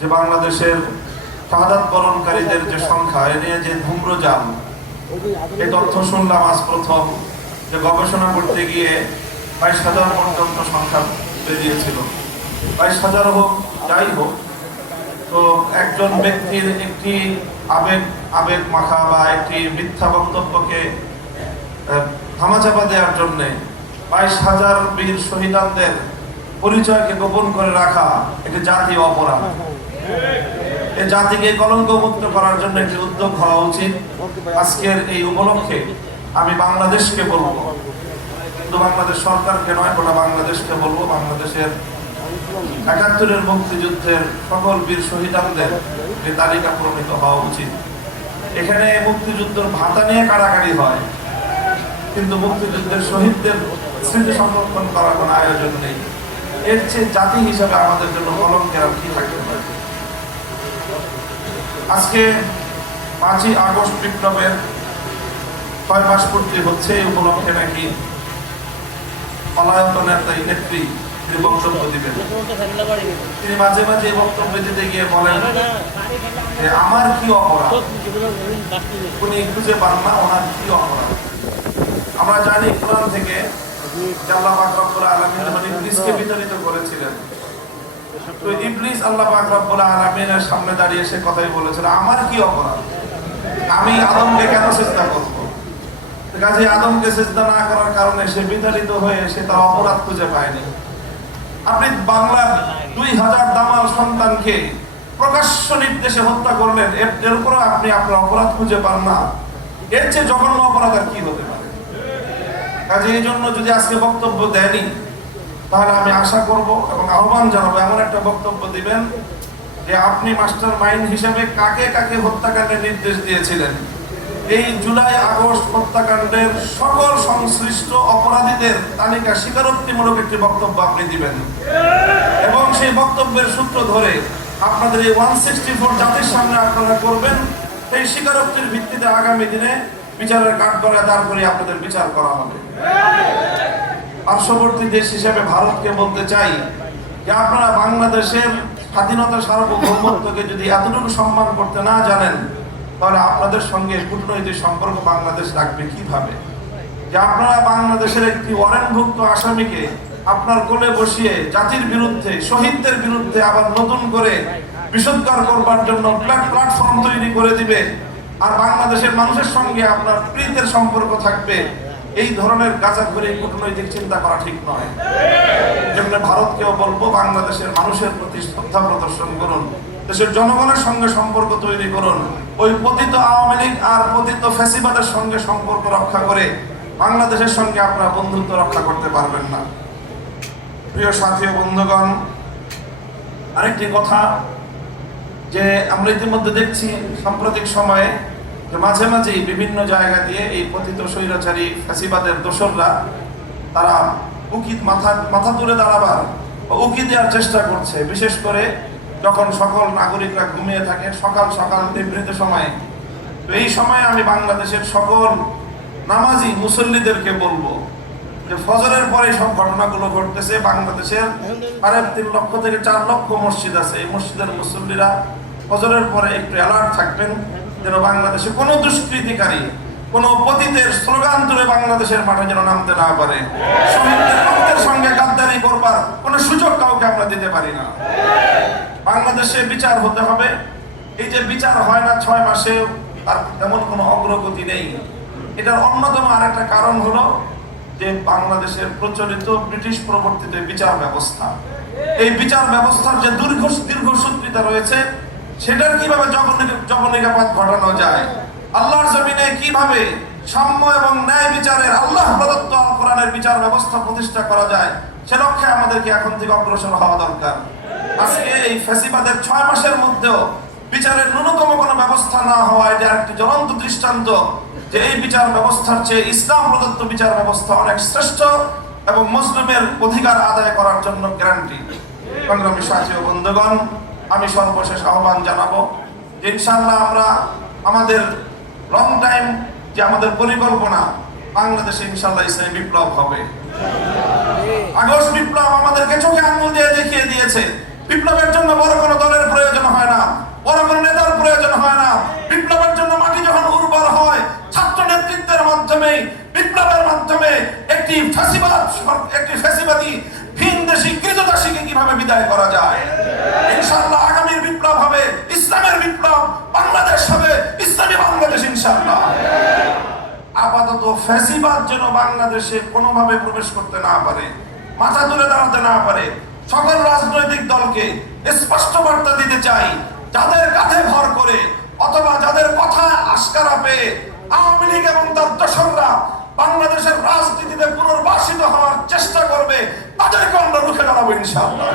যে বাংলাদেশের শাহাদাত বরণকারীদের যে সংখ্যা এ নিয়ে যে ধূম্রজাল, এই তথ্য শুনলাম আজ প্রথম, যে গবেষণা করতে গিয়ে 22,000 পর্যন্ত সংখ্যা বেরিয়েছিল। 22,000 হোক যাই হোক, তো একজন ব্যক্তির একটি আবেগ মাখা বা একটি মিথ্যা বক্তব্যকে ধামাচাপা দেওয়ার জন্যে 22,000 বীর শহীদদের পরিচয়কে গোপন করে রাখা একটি জাতীয় অপরাধ। এই জাতিকে কলঙ্কমুক্ত করার জন্য একটি উদ্যোগ হওয়া উচিত। আজকের এই উপলক্ষে আমি বাংলাদেশকে বলবো, কিন্তু বাংলাদেশ সরকারকে নয়, গোটা বাংলাদেশকে বলবো, বাংলাদেশের ৭১-এর মুক্তিযুদ্ধের সকল বীর শহীদদের এই তালিকা প্রণীত হওয়া উচিত। এখানে মুক্তিযুদ্ধের ভাতা নিয়ে কাড়াকাড়ি হয়, কিন্তু মুক্তিযুদ্ধের শহীদদের স্মৃতি সংরক্ষণ করার কোনো আয়োজন নেই। এর চেয়ে জাতি হিসাবে আমাদের জন্য কলঙ্কের আর কি থাকতে পারে। আজকে 5ই আগস্ট বিপ্লবের 6 মাস পূর্তি হচ্ছে। এই উপলক্ষে নাকি পলায়তনের নেত্রী তিনি বক্তব্য দিবেন। তিনি মাঝে মাঝে বক্তব্য দিতে গিয়ে বলেন যে আমার কি অপরাধ, উনি খুঁজে পান না ওনার কি অপরাধ। আমরা জানি কোরআন থেকে আল্লাহ পাক রব্বুল আলামিন যখন ইবলিসকে বিতাড়িত করেছিলেন, তো ইবলিস আল্লাহ পাক রব্বুল আলামিনের সামনে দাঁড়িয়ে সে কথাই বলেছিল, আমার কি অপরাধ, আমি আদমকে কেন সিজদা করব। কাজে আদমকে সিজদা না করার কারণে সে বিতাড়িত হয়ে সে তার অপরাধ খুঁজে পায়নি। আপনি বাংলার 2000 দামাল সন্তানকে প্রকাশ্য নির্দেশে হত্যা করলেন, এর উপরও আপনি আপনার অপরাধ খুঁজে পান না। এর চেয়ে জঘন্য অপরাধ আর কি হতে পারে। কাজে এই জন্য যদি আজকে বক্তব্য দেয়নি, তাহলে আমি আশা করব এবং আহ্বান জানাবো এমন একটা বক্তব্য দিবেন যে আপনি মাস্টার মাইন্ড হিসেবে কাকে কাকে হত্যাকাণ্ডের নির্দেশ দিয়েছিলেন। এই জুলাই আগস্ট হত্যাকাণ্ডের সকল সংশ্লিষ্ট অপরাধীদের তালিকা স্বীকারোক্তিমূলক একটি বক্তব্য আপনি দিবেন, এবং সেই বক্তব্যের সূত্র ধরে আপনাদের এই 164 জাতির সামনে আপনারা করবেন। সেই স্বীকারোক্তির ভিত্তিতে আগামী দিনে বিচারের কাঠগড়ায় দাঁড় করে আপনাদের বিচার করা হবে। পার্শ্ববর্তী দেশ হিসেবে ভারতকে বলতে চাই যে আপনারা বাংলাদেশের স্বাধীনতা সার্বভৌমত্বকে যদি এতটুকু সম্মান করতে না জানেন, তাহলে আপনাদের সঙ্গে কূটনৈতিক সম্পর্ক বাংলাদেশ রাখবে কিভাবে। যে আপনারা বাংলাদেশের একটি ওয়ারেন্টভুক্ত আসামিকে আপনার কোলে বসিয়ে জাতির বিরুদ্ধে, শহীদদের বিরুদ্ধে আবার নতুন করে বিশুদ্ধার করবার জন্য প্ল্যাটফর্ম তৈরি করে দিবে, আর বাংলাদেশের মানুষের সঙ্গে আপনার প্রীতের সম্পর্ক থাকবে, এই ধরনের গাঁজাখুরি কূটনৈতিক চিন্তা করা ঠিক নয়। যেমন ভারতকেও বলবো, বাংলাদেশের মানুষের প্রতি শ্রদ্ধা প্রদর্শন করুন, দেশের জনগণের সঙ্গে সম্পর্ক তৈরি করুন। ওই পতিত আওয়ামী লীগ আর পতিত ফ্যাসিবাদের সঙ্গে সম্পর্ক রক্ষা করে বাংলাদেশের সঙ্গে আপনারা বন্ধুত্ব রক্ষা করতে পারবেন না। প্রিয় সাথী ও বন্ধুগণ, আরেকটি কথা যে আমরা ইতিমধ্যে দেখছি সাম্প্রতিক সময়ে যে মাঝে মাঝেই বিভিন্ন জায়গা দিয়ে এই পতিত স্বৈরাচারী ফ্যাসিবাদের দোসররা তারা মাথা তুলে দাঁড়াবার উকি দেওয়ার চেষ্টা করছে, বিশেষ করে যখন সকল নাগরিকরা ঘুমিয়ে থাকে সকাল সকাল নিভৃত সময়ে। তো এই সময়ে আমি বাংলাদেশের সকল নামাজি মুসল্লিদেরকে বলবো যে ফজরের পরে সব ঘটনাগুলো ঘটতেছে। বাংলাদেশের 3.5 লক্ষ থেকে 4 লক্ষ মসজিদ আছে। এই মসজিদের মুসল্লিরা ফজরের পরে একটু অ্যালার্ট থাকবেন, যেন বাংলাদেশে কোনো দুষ্কৃতিকারী, কোনো পতিতের স্লোগান তুলে বাংলাদেশের মাঠে যেন নামতে না পারে। শহীদদের রক্তের সঙ্গে গাদ্দারি করবার কোনো সুযোগ কাউকে আমরা দিতে পারি না। বাংলাদেশে বিচার হতে হবে। এই যে বিচার হয় না 6 মাসে, তার তেমন কোনো অগ্রগতি নেই। এটার অন্যতম আরেকটা কারণ হলো যে বাংলাদেশের প্রচলিত ব্রিটিশ প্রবর্তিত বিচার ব্যবস্থা। এই বিচার ব্যবস্থার যে দীর্ঘসূত্রিতা রয়েছে, সেটার কিভাবে জবনিকাপাত ঘটানো যায়, আল্লাহর জমিনে কিভাবে সাম্য এবং ন্যায় বিচারের আল্লাহ প্রদত্ত কোরআনের বিচার ব্যবস্থা প্রতিষ্ঠা করা যায়, সে লক্ষ্যে আমাদেরকে এখন থেকে অগ্রসর হওয়া দরকার। আজকে এই ফ্যাসিবাদের 6 মাসের মধ্যেও বিচারের ন্যূনতম কোনো ব্যবস্থা না হওয়া, এটা একটি জ্বলন্ত দৃষ্টান্ত যে এই বিচার ব্যবস্থার চেয়ে ইসলাম প্রদত্ত বিচার ব্যবস্থা অনেক শ্রেষ্ঠ এবং মুসলিমের অধিকার আদায় করার জন্য গ্যারান্টি। সংগ্রামী সাথী ও বন্ধুগণ, আমি সর্বশেষ আহ্বান জানাবো যে ইনশাআল্লাহ আমরা আমাদের লং টাইম যে আমাদের পরিকল্পনা, বাংলাদেশে ইনশাআল্লাহ ইসলামী বিপ্লব হবে। আগস্ট বিপ্লব আমাদেরকে চোখে আঙুল দিয়ে দেখিয়ে দিয়েছে বিপ্লবের জন্য বড় কোনো দলের প্রয়োজন হয় বিদায় করা যায়। ইনশাআল্লাহ আগামীর বিপ্লব হবে ইসলামের বিপ্লব, বাংলাদেশ হবে ইসলামী বাংলাদেশ ইনশাআল্লাহ। আপাতত ফ্যাসিবাদ যেন বাংলাদেশে কোনোভাবে প্রবেশ করতে না পারে, মাথা তুলে দাঁড়াতে না পারে। সকল রাজনৈতিক দলকে স্পষ্ট বার্তা দিতে চাই, যাদের কাঁধে ভর করে অথবা যাদের কথা আশকারা পেয়ে আওয়ামী লীগ এবং তার দোসররা বাংলাদেশের রাজনীতিতে পুনর্বাসিত হওয়ার চেষ্টা করবে, তাদেরকে আমরা রুখে দাঁড়াবো ইনশাআল্লাহ।